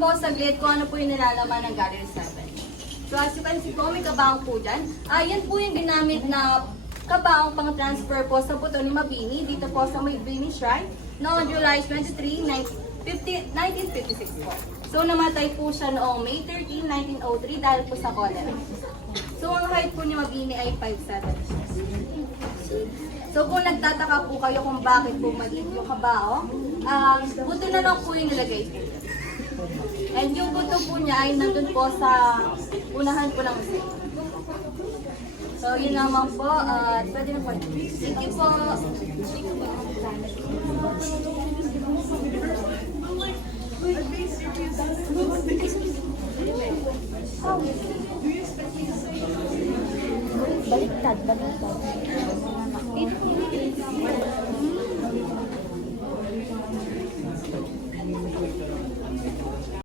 po saglit kung ano po yung nilalaman ng Gallery 7. So as you can see po, may kabaong po dyan. Yan po yung ginamit na kabaong pang-transfer po sa buto ni Mabini dito po sa may Bini Shrine noong July 23, 1956 po. So namatay po siya noong May 13, 1903 dahil po sa cholera. So ang height po ni Mabini ay 5'7". So kung nagtataka po kayo kung bakit po maliit yung kabao, buto na lang po yung nilagay po. And yung buto po niya ay nandun po sa unahan po ng museo. So yun naman po, pwede na po. Thank you po. Baliktad.